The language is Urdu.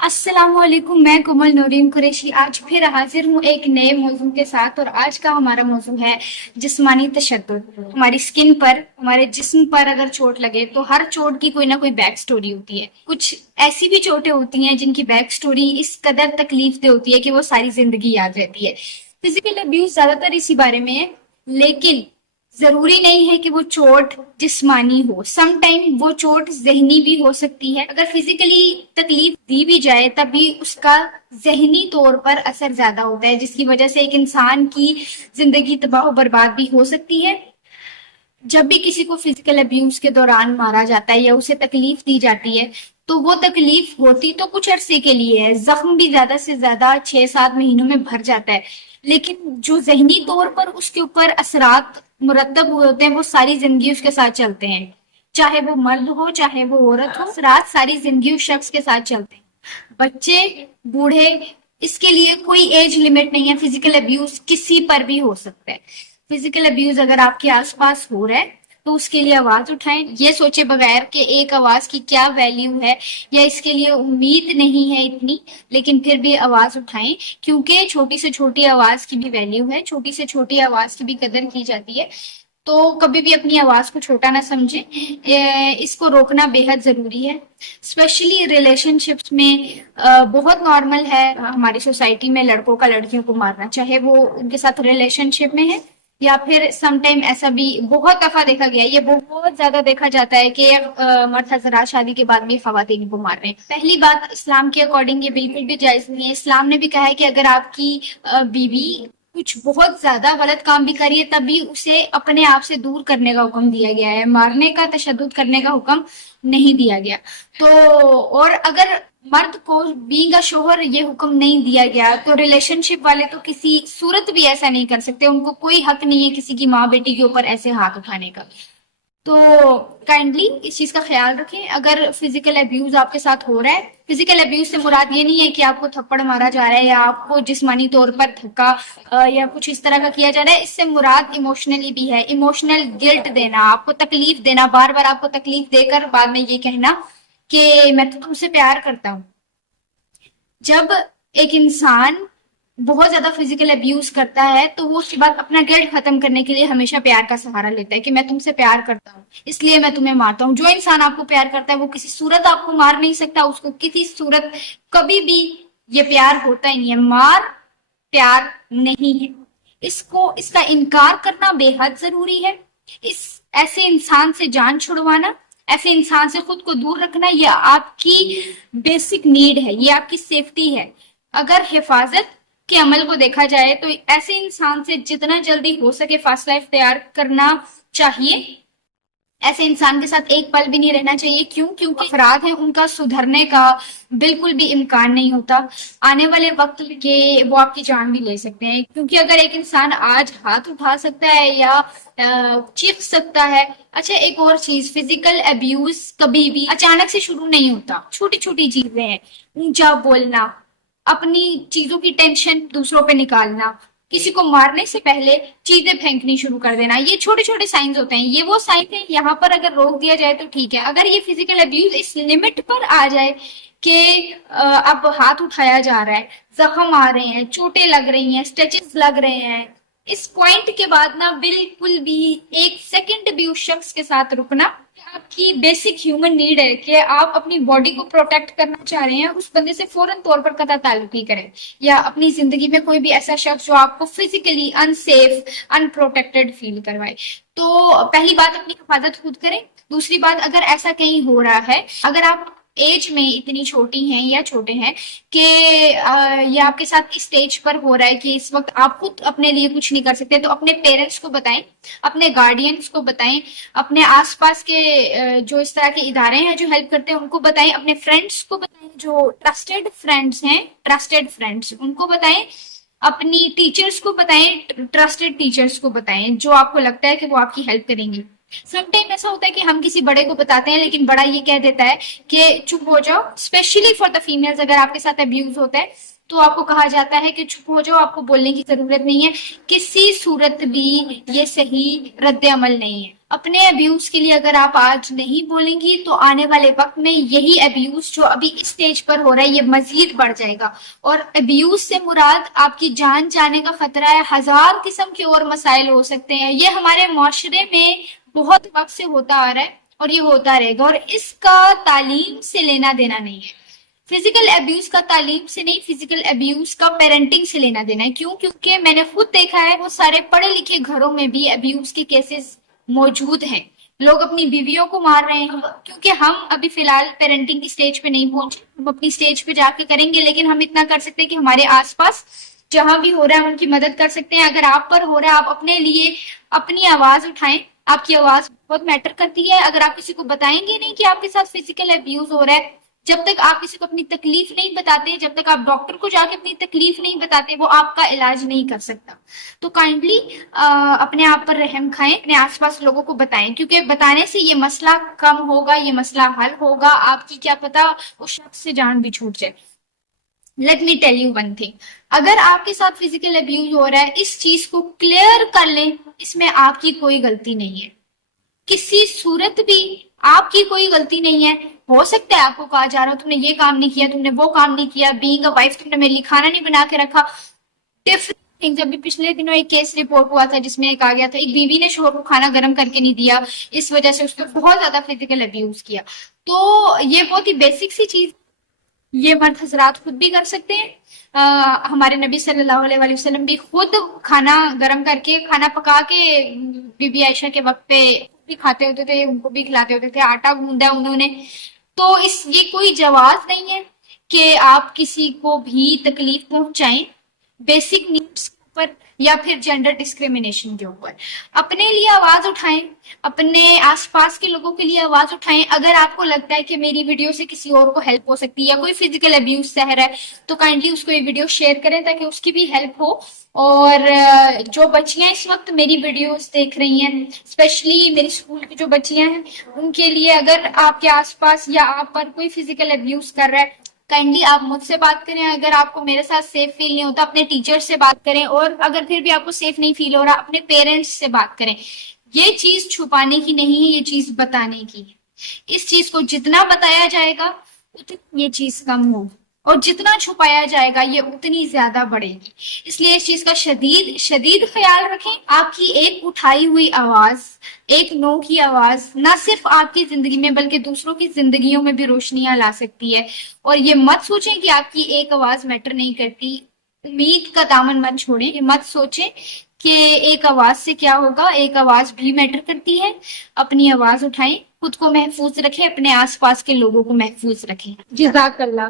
السلام علیکم، میں کومل نورین قریشی آج پھر حاضر ہوں ایک نئے موضوع کے ساتھ، اور آج کا ہمارا موضوع ہے جسمانی تشدد۔ ہماری سکن پر، ہمارے جسم پر اگر چوٹ لگے تو ہر چوٹ کی کوئی نہ کوئی بیک سٹوری ہوتی ہے۔ کچھ ایسی بھی چوٹیں ہوتی ہیں جن کی بیک سٹوری اس قدر تکلیف دہ ہوتی ہے کہ وہ ساری زندگی یاد رہتی ہے۔ فزیکل ابیوز زیادہ تر اسی بارے میں ہے، لیکن ضروری نہیں ہے کہ وہ چوٹ جسمانی ہو، سم ٹائم وہ چوٹ ذہنی بھی ہو سکتی ہے۔ اگر فزیکلی تکلیف دی بھی جائے تب بھی اس کا ذہنی طور پر اثر زیادہ ہوتا ہے، جس کی وجہ سے ایک انسان کی زندگی تباہ و برباد بھی ہو سکتی ہے۔ جب بھی کسی کو فزیکل ابیوز کے دوران مارا جاتا ہے یا اسے تکلیف دی جاتی ہے تو وہ تکلیف ہوتی تو کچھ عرصے کے لیے ہے، زخم بھی زیادہ سے زیادہ 6-7 مہینوں میں بھر جاتا ہے، لیکن جو ذہنی طور پر اس کے اوپر اثرات مرتب ہوئے ہوتے ہیں وہ ساری زندگی اس کے ساتھ چلتے ہیں، چاہے وہ مرد ہو چاہے وہ عورت ہو، اثرات ساری زندگی اس شخص کے ساتھ چلتے ہیں، بچے، بوڑھے، اس کے لیے کوئی ایج لمٹ نہیں ہے۔ فزیکل ابیوز کسی پر بھی ہو سکتا ہے۔ فزیکل ابیوز اگر آپ کے آس پاس ہو رہا ہے تو اس کے لیے آواز اٹھائیں، یہ سوچے بغیر کہ ایک آواز کی کیا ویلیو ہے یا اس کے لیے امید نہیں ہے اتنی، لیکن پھر بھی آواز اٹھائیں، کیونکہ چھوٹی سے چھوٹی آواز کی بھی ویلیو ہے، چھوٹی سے چھوٹی آواز کی بھی قدر کی جاتی ہے۔ تو کبھی بھی اپنی آواز کو چھوٹا نہ سمجھیں، اس کو روکنا بے حد ضروری ہے، اسپیشلی ریلیشن شپس میں۔ بہت نارمل ہے ہماری سوسائٹی میں لڑکوں کا لڑکیوں کو مارنا، چاہے وہ ان کے ساتھ ریلیشن شپ میں ہے یا پھر سم ٹائم ایسا بھی بہت دفعہ دیکھا گیا ہے، یہ بہت زیادہ دیکھا جاتا ہے کہ مرد حضرات شادی کے بعد بھی خواتین کو مار رہے ہیں۔ پہلی بات، اسلام کے اکارڈنگ یہ بالکل بھی جائز نہیں ہے۔ اسلام نے بھی کہا ہے کہ اگر آپ کی بیوی کچھ بہت زیادہ غلط کام بھی کری ہے تب بھی اسے اپنے آپ سے دور کرنے کا حکم دیا گیا ہے، مارنے کا، تشدد کرنے کا حکم نہیں دیا گیا۔ تو اور اگر مرد کو بینگ اے شوہر یہ حکم نہیں دیا گیا تو ریلیشن شپ والے تو کسی صورت بھی ایسا نہیں کر سکتے، ان کو کوئی حق نہیں ہے کسی کی ماں بیٹی کے اوپر ایسے ہاتھ اٹھانے کا۔ تو کائنڈلی اس چیز کا خیال رکھیں۔ اگر فزیکل ابیوز آپ کے ساتھ ہو رہا ہے، فزیکل ابیوز سے مراد یہ نہیں ہے کہ آپ کو تھپڑ مارا جا رہا ہے یا آپ کو جسمانی طور پر دھکا یا کچھ اس طرح کا کیا جا رہا ہے، اس سے مراد ایموشنلی بھی ہے، ایموشنل گلٹ دینا، آپ کو تکلیف دینا، بار بار آپ کو تکلیف دے کر بعد میں یہ کہنا کہ میں تو تم سے پیار کرتا ہوں۔ جب ایک انسان بہت زیادہ فزیکل ابیوز کرتا ہے تو وہ اس کے بعد اپنا گلٹ ختم کرنے کے لیے ہمیشہ پیار کا سہارا لیتا ہے کہ میں تم سے پیار کرتا ہوں اس لیے میں تمہیں مارتا ہوں۔ جو انسان آپ کو پیار کرتا ہے وہ کسی صورت آپ کو مار نہیں سکتا، اس کو کسی صورت کبھی بھی یہ پیار ہوتا ہی نہیں ہے۔ مار پیار نہیں ہے، اس کا انکار کرنا بے حد ضروری ہے۔ ایسے انسان سے جان چھڑوانا، ایسے انسان سے خود کو دور رکھنا، یہ آپ کی بیسک نیڈ ہے، یہ آپ کی سیفٹی ہے۔ اگر حفاظت کے عمل کو دیکھا جائے تو ایسے انسان سے جتنا جلدی ہو سکے فاصلہ اختیار کرنا چاہیے۔ ایسے انسان کے ساتھ ایک پل بھی نہیں رہنا چاہیے۔ کیونکہ افراد ہیں، ان کا سدھرنے کا بالکل بھی امکان نہیں ہوتا، آنے والے وقت کے وہ آپ کی جان بھی لے سکتے ہیں، کیونکہ اگر ایک انسان آج ہاتھ اٹھا سکتا ہے یا چیخ سکتا ہے۔ اچھا، ایک اور چیز، فزیکل ابیوز کبھی بھی اچانک سے شروع نہیں ہوتا، چھوٹی چھوٹی چیزیں ہیں، اونچا بولنا، اپنی چیزوں کی ٹینشن دوسروں پہ نکالنا، کسی کو مارنے سے پہلے چیزیں پھینکنی شروع کر دینا، یہ چھوٹے چھوٹے سائنز ہوتے ہیں۔ یہ وہ سائنز ہیں یہاں پر اگر روک دیا جائے تو ٹھیک ہے۔ اگر یہ فزیکل ابیوز اس لمٹ پر آ جائے کہ اب ہاتھ اٹھایا جا رہا ہے، زخم آ رہے ہیں، چوٹیں لگ رہی ہیں، اسٹیچز لگ رہے ہیں، اس پوائنٹ کے بعد نا بالکل بھی ایک سیکنڈ بھی اس شخص کے ساتھ رکنا، آپ کی بیسک ہیومن نیڈ ہے کہ آپ اپنی باڈی کو پروٹیکٹ کرنا چاہ رہے ہیں، اس بندے سے فوراً طور پر قطع تعلق نہیں کریں، یا اپنی زندگی میں کوئی بھی ایسا شخص جو آپ کو فزیکلی انسیف، ان پروٹیکٹڈ فیل کروائے۔ تو پہلی بات، اپنی حفاظت خود کریں۔ دوسری بات، اگر ایسا کہیں ہو رہا ہے، اگر آپ ایج میں اتنی چھوٹی ہیں یا چھوٹے ہیں کہ یہ آپ کے ساتھ اس اسٹیج پر ہو رہا ہے کہ اس وقت آپ خود اپنے لیے کچھ نہیں کر سکتے، تو اپنے پیرنٹس کو بتائیں، اپنے گارڈینس کو بتائیں، اپنے آس پاس کے جو اس طرح کے ادارے ہیں جو ہیلپ کرتے ہیں ان کو بتائیں، اپنے فرینڈس کو بتائیں، جو ٹرسٹڈ فرینڈس ہیں، ٹرسٹڈ فرینڈس ان کو بتائیں، اپنی ٹیچرز کو بتائیں، ٹرسٹڈ ٹیچرز کو بتائیں جو آپ کو لگتا ہے کہ وہ آپ کی ہیلپ کریں گی۔ سم ٹائم ایسا ہوتا ہے کہ ہم کسی بڑے کو بتاتے ہیں لیکن بڑا یہ کہہ دیتا ہے کہ چپ ہو جاؤ. اسپیشلی فار دا فیمیلز، اگر آپ کے ساتھ ابیوز ہوتا ہے تو آپ کو کہا جاتا ہے کہ چپ ہو جاؤ، آپ کو بولنے کی ضرورت نہیں ہے. کسی صورت بھی یہ صحیح رد عمل نہیں ہے. اپنے ابیوز کے لیے اگر آپ آج نہیں بولیں گی تو آنے والے وقت میں یہی ابیوز جو ابھی اس سٹیج پر ہو رہا ہے یہ مزید بڑھ جائے گا. اور ابیوز سے مراد آپ کی جان جانے کا خطرہ ہے. ہزار قسم کے اور مسائل ہو سکتے ہیں. یہ ہمارے معاشرے میں بہت وقت سے ہوتا آ رہا ہے اور یہ ہوتا رہے گا، اور اس کا تعلیم سے لینا دینا نہیں ہے. فزیکل ابیوز کا تعلیم سے نہیں، فزیکل ابیوز کا پیرنٹنگ سے لینا دینا ہے. کیوں؟ کیونکہ میں نے خود دیکھا ہے وہ سارے پڑھے لکھے گھروں میں بھی ابیوز کے کیسز موجود ہیں. لوگ اپنی بیویوں کو مار رہے ہیں. کیونکہ ہم ابھی فی الحال پیرنٹنگ کی سٹیج پہ نہیں پہنچے، ہم اپنی سٹیج پہ جا کے کریں گے. لیکن ہم اتنا کر سکتے ہیں کہ ہمارے آس پاس جہاں بھی ہو رہا ہے ہم ان کی مدد کر سکتے ہیں. اگر آپ پر ہو رہا ہے آپ اپنے لیے اپنی آواز اٹھائیں. آپ کی آواز بہت میٹر کرتی ہے. اگر آپ کسی کو بتائیں گے نہیں کہ آپ کے ساتھ فزیکل ابیوز ہو رہا ہے، جب تک آپ کسی کو اپنی تکلیف نہیں بتاتے، جب تک آپ ڈاکٹر کو جا کے اپنی تکلیف نہیں بتاتے، وہ آپ کا علاج نہیں کر سکتا. تو کائنڈلی اپنے آپ پر رحم کھائیں، اپنے آس پاس لوگوں کو بتائیں، کیونکہ بتانے سے یہ مسئلہ کم ہوگا، یہ مسئلہ حل ہوگا. آپ کی کیا پتا اس شخص سے جان بھی چھوٹ جائے. Let me tell you one thing, اگر آپ کے ساتھ فزیکل ابیوز ہو رہا ہے اس چیز کو کلیئر کر لیں. اس میں آپ کی کوئی غلطی نہیں ہے، کسی صورت بھی آپ کی کوئی غلطی نہیں ہے. ہو سکتا ہے آپ کو کہا جا رہا ہو تم نے یہ کام نہیں کیا، تم نے وہ کام نہیں کیا، بینگ اے وائف تم نے میرے لیے کھانا نہیں بنا کے رکھا. ابھی پچھلے دنوں ایک کیس رپورٹ ہوا تھا جس میں ایک آ گیا تھا ایک بیوی نے شوہر کو کھانا گرم کر کے نہیں دیا، اس وجہ سے اس کو بہت زیادہ فزیکل ابیوز کیا. تو یہ بہت ہی بیسک سی چیز، یہ مرد حضرات خود بھی کر سکتے ہیں. ہمارے نبی صلی اللہ علیہ وآلہ وسلم بھی خود کھانا گرم کر کے، کھانا پکا کے بی بی عائشہ کے وقت پہ بھی کھاتے ہوتے تھے، ان کو بھی کھلاتے ہوتے تھے. آٹا گوندا انہوں نے. تو یہ کوئی جواز نہیں ہے کہ آپ کسی کو بھی تکلیف پہنچائیں بیسک نیڈس کے اوپر یا پھر جینڈر ڈسکریمنیشن کے اوپر. اپنے لیے آواز اٹھائیں، اپنے آس پاس کے لوگوں کے لیے آواز اٹھائیں. اگر آپ کو لگتا ہے کہ میری ویڈیو سے کسی اور کو ہیلپ ہو سکتی ہے یا کوئی فزیکل ابیوز سہ رہا ہے تو کائنڈلی اس کو یہ ویڈیو شیئر کریں تاکہ اس کی بھی ہیلپ ہو. اور جو بچیاں اس وقت میری ویڈیوز دیکھ رہی ہیں، اسپیشلی میری اسکول کی جو بچیاں ہیں، ان کے لیے اگر آپ کے آس پاس یا آپ پر کوئی فزیکل ابیوز کر رہا ہے کائنڈلی آپ مجھ سے بات کریں. اگر آپ کو میرے ساتھ سیف فیل نہیں ہوتا اپنے ٹیچر سے بات کریں، اور اگر پھر بھی آپ کو سیف نہیں فیل ہو رہا اپنے پیرنٹس سے بات کریں. یہ چیز چھپانے کی نہیں ہے، یہ چیز بتانے کی ہے. اس چیز کو جتنا بتایا جائے گا اتنی یہ چیز کم ہوگی، اور جتنا چھپایا جائے گا یہ اتنی زیادہ بڑھے گی. اس لیے اس چیز کا شدید شدید خیال رکھیں. آپ کی ایک اٹھائی ہوئی آواز، ایک نو کی آواز نہ صرف آپ کی زندگی میں بلکہ دوسروں کی زندگیوں میں بھی روشنیاں لا سکتی ہے. اور یہ مت سوچیں کہ آپ کی ایک آواز میٹر نہیں کرتی. امید کا دامن مت چھوڑیں. یہ مت سوچیں کہ ایک آواز سے کیا ہوگا، ایک آواز بھی میٹر کرتی ہے. اپنی آواز اٹھائیں، خود کو محفوظ رکھیں، اپنے آس پاس کے لوگوں کو محفوظ رکھیں. جزاک اللہ.